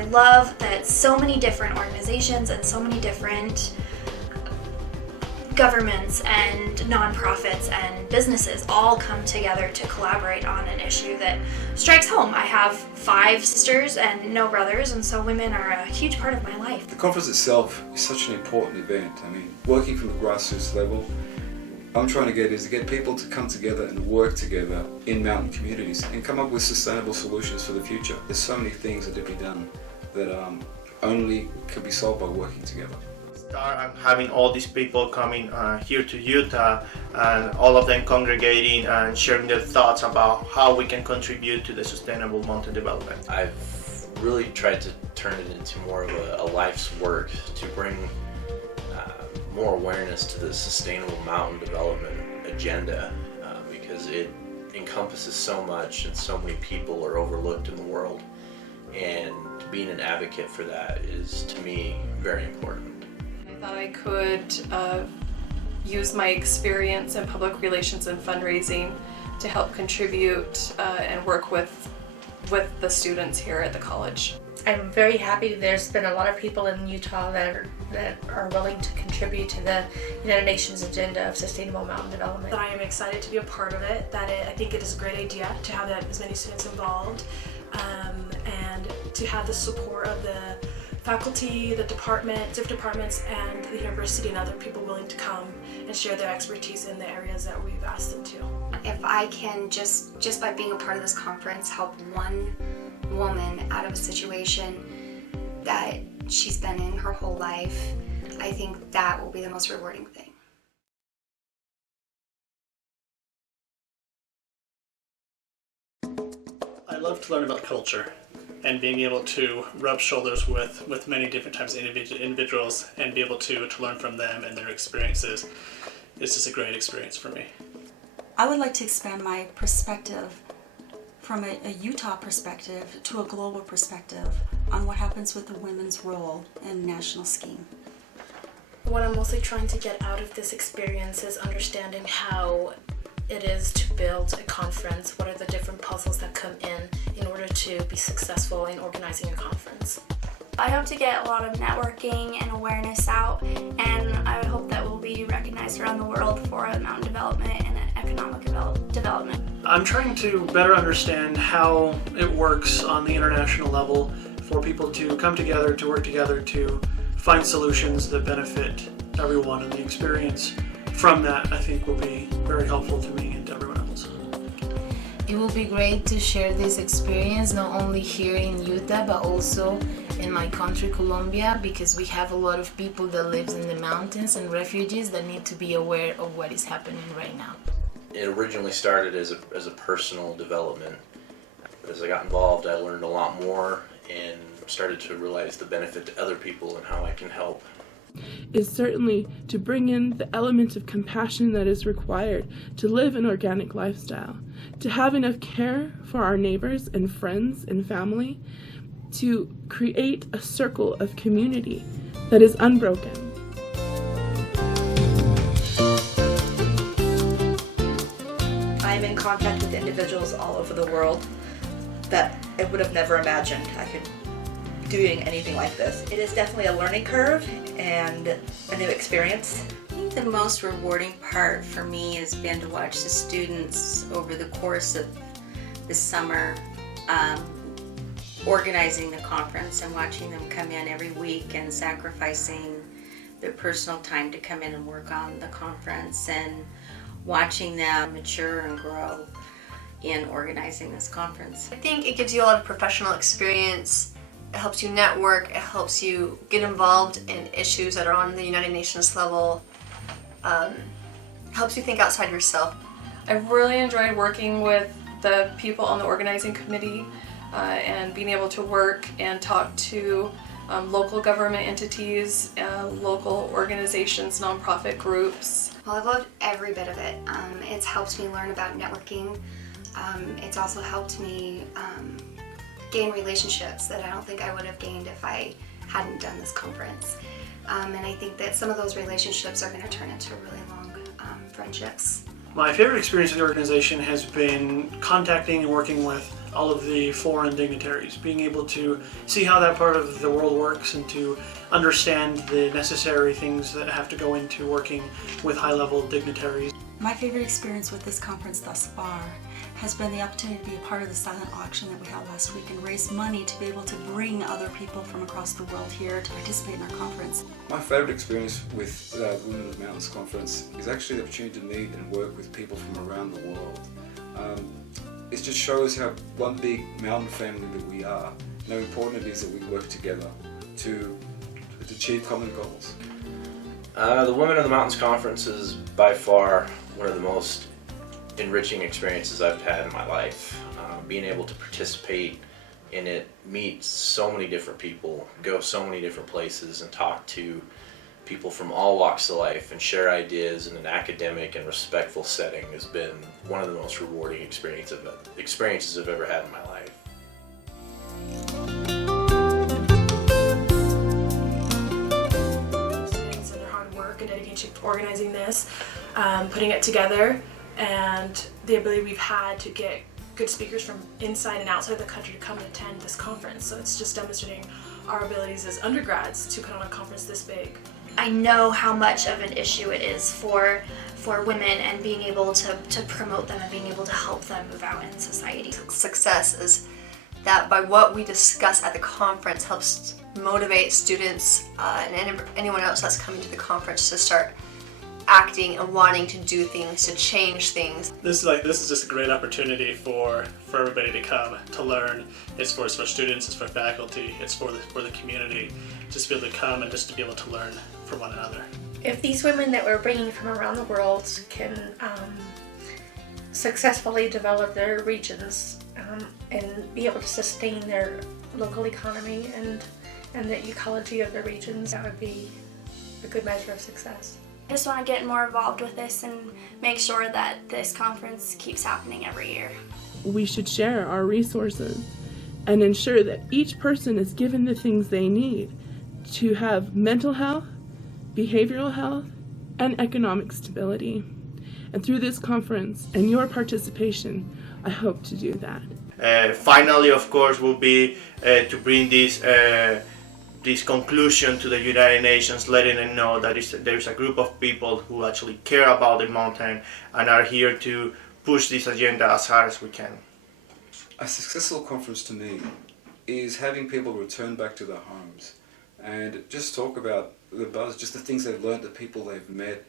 I love that so many different organizations and so many different governments and nonprofits and businesses all come together to collaborate on an issue that strikes home. I have 5 sisters and no brothers, and so women are a huge part of my life. The conference itself is such an important event. I mean, working from the grassroots level, I'm trying to get people to come together and work together in mountain communities and come up with sustainable solutions for the future. There's so many things that can be done that only can be solved by working together. I'm having all these people coming here to Utah, and all of them congregating and sharing their thoughts about how we can contribute to the sustainable mountain development. I've really tried to turn it into more of a life's work to bring more awareness to the sustainable mountain development agenda, because it encompasses so much and so many people are overlooked in the world, and being an advocate for that is, to me, very important. I thought I could use my experience in public relations and fundraising to help contribute and work with the students here at the college. I'm very happy there's been a lot of people in Utah that are willing to contribute to the United Nations agenda of sustainable mountain development. I am excited to be a part of it. I think it is a great idea to have as many students involved, and to have the support of the faculty, the departments, and the university and other people willing to come and share their expertise in the areas that we've asked them to. If I can just by being a part of this conference help one woman out of a situation that she's been in her whole life, I think that will be the most rewarding thing. I love to learn about culture and being able to rub shoulders with many different types of individuals and be able to learn from them and their experiences is just a great experience for me. I would like to expand my perspective from a Utah perspective to a global perspective on what happens with the women's role in national scheme. What I'm mostly trying to get out of this experience is understanding how it is to build a conference. What are the different puzzles that come in order to be successful in organizing a conference? I hope to get a lot of networking and awareness out, and I hope that we'll be recognized around the world for mountain development and economic development. I'm trying to better understand how it works on the international level for people to come together, to work together, to find solutions that benefit everyone, and the experience from that I think will be very helpful to me and to everyone else. It will be great to share this experience not only here in Utah but also in my country, Colombia, because we have a lot of people that live in the mountains and refugees that need to be aware of what is happening right now. It originally started as a personal development. As I got involved, I learned a lot more and started to realize the benefit to other people and how I can help. Is certainly to bring in the element of compassion that is required to live an organic lifestyle, to have enough care for our neighbors and friends and family, to create a circle of community that is unbroken. I'm in contact with individuals all over the world that I would have never imagined I could doing anything like this. It is definitely a learning curve and a new experience. I think the most rewarding part for me has been to watch the students over the course of the summer organizing the conference and watching them come in every week and sacrificing their personal time to come in and work on the conference, and watching them mature and grow in organizing this conference. I think it gives you a lot of professional experience. It helps you network, it helps you get involved in issues that are on the United Nations level, helps you think outside yourself. I've really enjoyed working with the people on the organizing committee and being able to work and talk to local government entities, local organizations, nonprofit groups. Well, I've loved every bit of it. It's helped me learn about networking. It's also helped me gain relationships that I don't think I would have gained if I hadn't done this conference. And I think that some of those relationships are going to turn into really long friendships. My favorite experience with the organization has been contacting and working with all of the foreign dignitaries, being able to see how that part of the world works and to understand the necessary things that have to go into working with high-level dignitaries. My favorite experience with this conference thus far has been the opportunity to be a part of the silent auction that we had last week and raise money to be able to bring other people from across the world here to participate in our conference. My favourite experience with Women of the Mountains Conference is actually the opportunity to meet and work with people from around the world. It just shows how one big mountain family that we are, and how important it is that we work together to achieve common goals. The Women of the Mountains Conference is by far one of the most enriching experiences I've had in my life. Being able to participate in it, meet so many different people, go so many different places, and talk to people from all walks of life and share ideas in an academic and respectful setting has been one of the most rewarding experiences I've ever had in my life. Students and their hard work and dedication to organizing this, putting it together, and the ability we've had to get good speakers from inside and outside the country to come and attend this conference. So it's just demonstrating our abilities as undergrads to put on a conference this big. I know how much of an issue it is for women, and being able to promote them and being able to help them move out in society. Success is that by what we discuss at the conference helps motivate students and anyone else that's coming to the conference to start acting and wanting to do things, to change things. This is just a great opportunity for everybody to come to learn. It's for students, it's for faculty, it's for the community. Just to be able to come and just to be able to learn from one another. If these women that we're bringing from around the world can successfully develop their regions and be able to sustain their local economy and the ecology of the regions, that would be a good measure of success. I just want to get more involved with this and make sure that this conference keeps happening every year. We should share our resources and ensure that each person is given the things they need to have mental health, behavioral health, and economic stability. And through this conference and your participation, I hope to do that. Finally, of course, will be to bring this conclusion to the United Nations, letting them know that there's a group of people who actually care about the mountain and are here to push this agenda as hard as we can. A successful conference to me is having people return back to their homes and just talk about the buzz, just the things they've learned, the people they've met.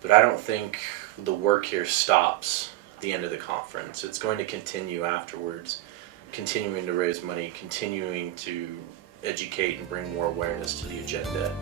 But I don't think the work here stops at the end of the conference. It's going to continue afterwards, continuing to raise money, continuing to educate and bring more awareness to the agenda.